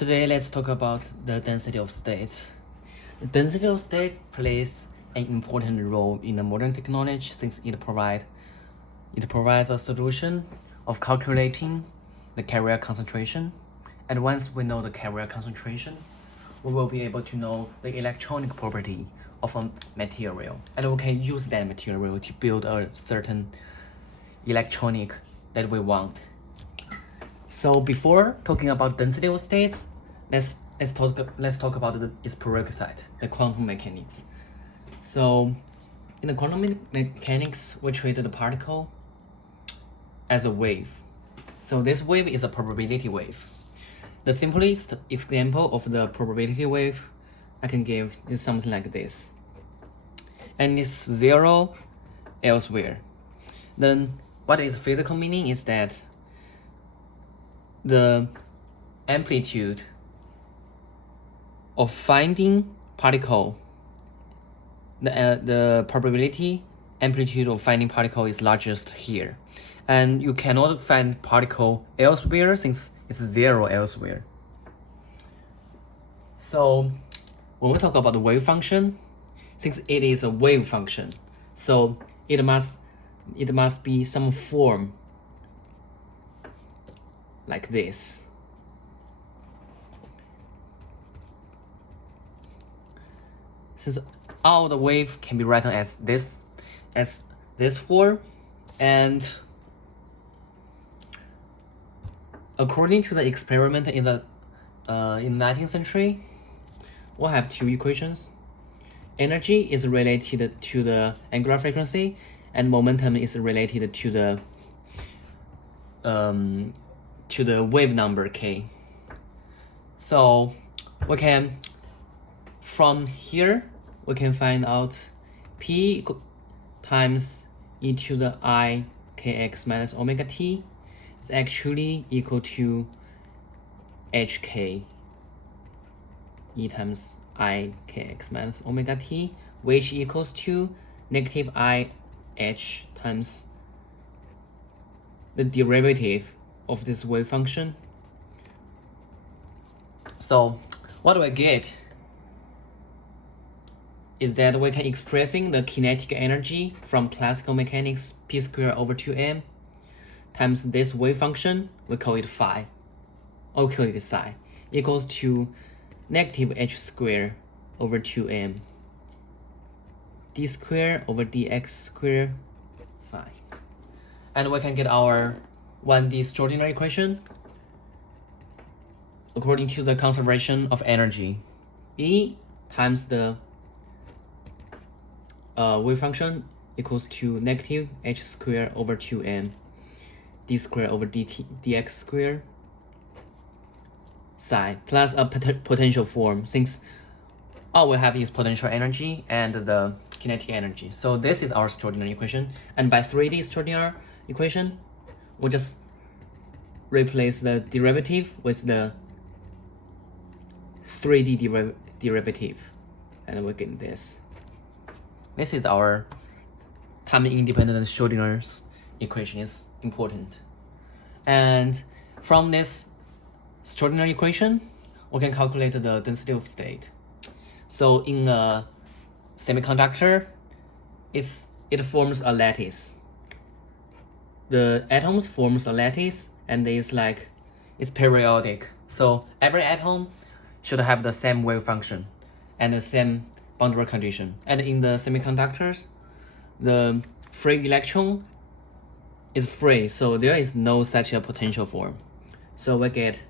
Today, let's talk about the density of states. The density of state plays an important role in the modern technology since it provides a solution of calculating the carrier concentration. And once we know the carrier concentration, we will be able to know the electronic property of a material. And we can use that material to build a certain electronic that we want. So before talking about density of states, let's talk about its prerequisite, the quantum mechanics. So in the quantum mechanics, we treat the particle as a wave. So this wave is a probability wave. The simplest example of the probability wave I can give is something like this. And it's zero elsewhere. Then what is physical meaning is that the amplitude of finding particle, the probability amplitude of finding particle is largest here. And you cannot find particle elsewhere since it's zero elsewhere. So when we talk about the wave function, since it is a wave function, so it must be some form like this. Since all the wave can be written as this form, and according to the experiment in the 19th century, we'll have two equations. Energy is related to the angular frequency, and momentum is related to the wave number k. So we can, from here, we can find out p times e to the I kx minus omega t is actually equal to hk e times I kx minus omega t, which equals to negative I h times the derivative of this wave function. So what do I get is that we can expressing the kinetic energy from classical mechanics p squared over 2m times this wave function, we call it phi, or call it psi, equals to negative h squared over 2m d squared over dx squared phi. And we can get our 1D Schrodinger equation according to the conservation of energy. E times the wave function equals to negative h squared over 2m d squared over dx squared psi plus a potential form, since all we have is potential energy and the kinetic energy. So this is our Schrodinger equation, and by 3D Schrodinger equation, we'll just replace the derivative with the 3D derivative, and we get this. This is our time-independent Schrodinger's equation. Is important. And from this Schrodinger equation, we can calculate the density of state. So in a semiconductor, it forms a lattice. The atoms forms a lattice, and it's periodic. So every atom should have the same wave function and the same boundary condition. And in the semiconductors, the free electron is free, so there is no such a potential form. So we get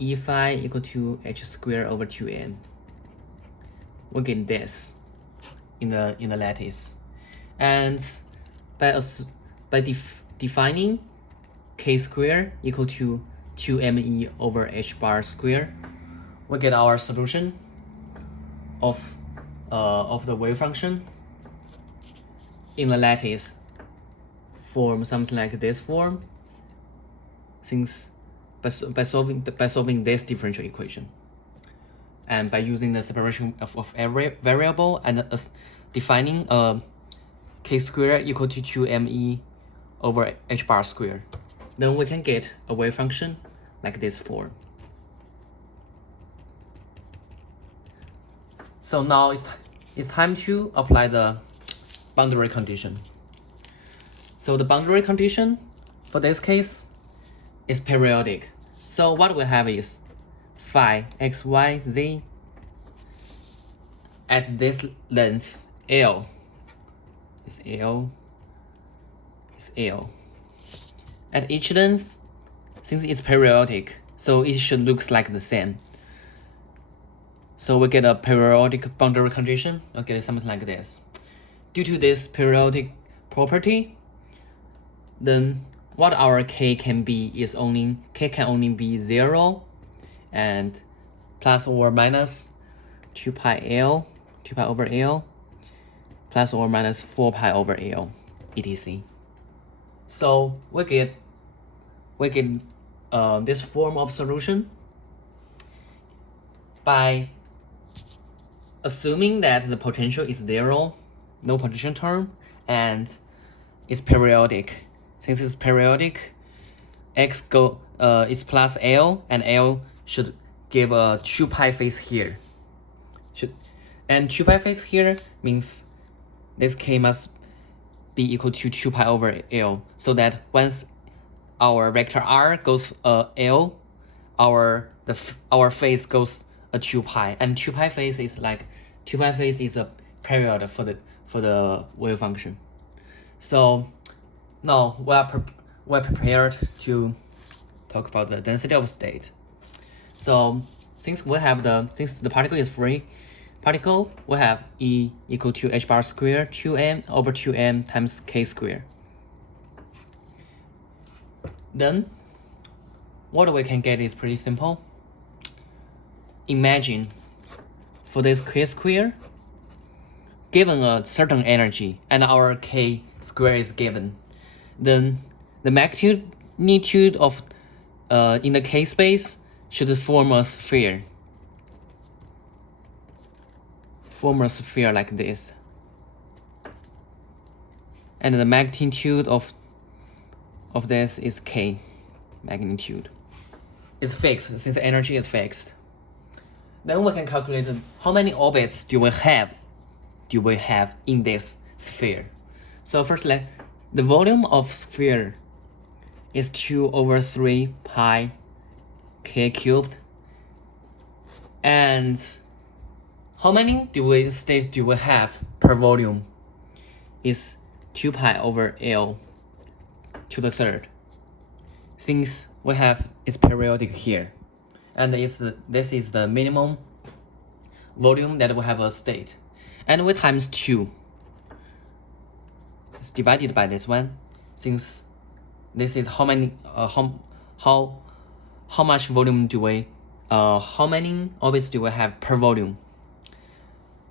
E phi equal to h squared over 2m. We get this in the lattice, and by defining k squared equal to 2me over h bar squared, we get our solution of the wave function in the lattice form something like this form, since by solving this differential equation, and by using the separation of every variable and defining k squared equal to 2me over h bar squared, then we can get a wave function like this form. So now it's time to apply the boundary condition. So the boundary condition for this case is periodic. So what we have is phi x, y, z at this length L is L is L. At each length, since it's periodic, so it should look like the same. So we get a periodic boundary condition. Okay, something like this. Due to this periodic property, then what our k can be is k can only be 0 and plus or minus 2 pi over L plus or minus 4 pi over L etc. So we get this form of solution by assuming that the potential is 0, no potential term, and it's periodic. Since it's periodic, x is plus L, and L should give a 2 pi phase here. And 2 pi phase here means this k must be equal to 2 pi over L, so that once our vector r goes L, our phase goes a 2 pi, and 2 pi phase is a period for the wave function. So now we're prepared to talk about the density of state. So since the particle is free particle, we have E equal to h bar square 2m over 2m times k square. Then what we can get is pretty simple. Imagine for this k square, given a certain energy and our k square is given, then the magnitude of in the k space should form a sphere like this, and the magnitude of this is k magnitude. It's fixed since the energy is fixed. Then we can calculate how many orbits do we have in this sphere. So first, the volume of sphere is 2 over 3 pi k cubed, and how many states do we have per volume is 2 pi over L to the third. Since we have it's periodic here, and this is the minimum volume that we have a state, and we times 2. It's divided by this one, since this is how many how much volume do we how many orbits do we have per volume,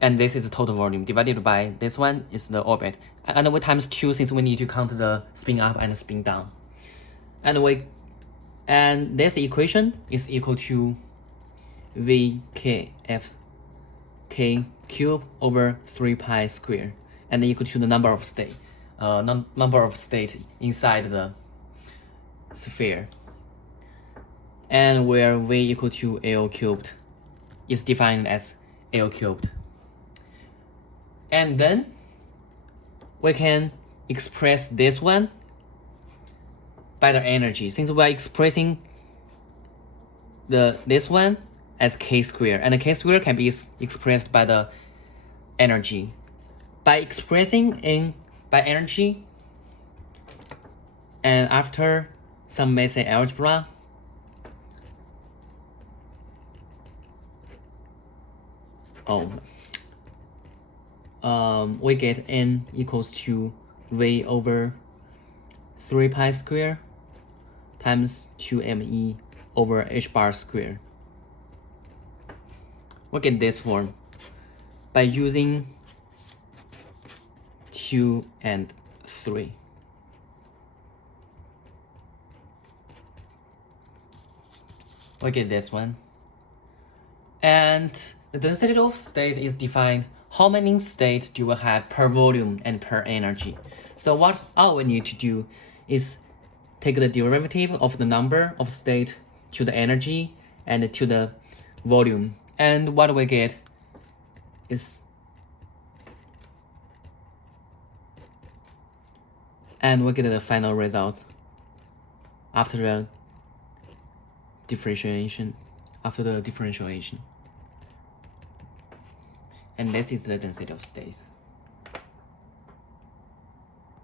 and this is the total volume divided by this one is the orbit, and we times 2 since we need to count the spin up and spin down, and this equation is equal to VKF k cube over 3 pi square, and equal to the number of state inside the sphere, and where V equal to L cubed is defined as L cubed. And then we can express this one by the energy, since we are expressing this one as k square, and the k square can be expressed by the energy. By expressing by energy, and after some basic algebra, we get n equals to V over 3 pi square times 2me over h bar square. We get this form by using 2 and 3. We get this one. And the density of state is defined how many states do we have per volume and per energy. So what all we need to do is take the derivative of the number of state to the energy and to the volume. And what we get is, and we get the final result after the differentiation. And this is the density of states.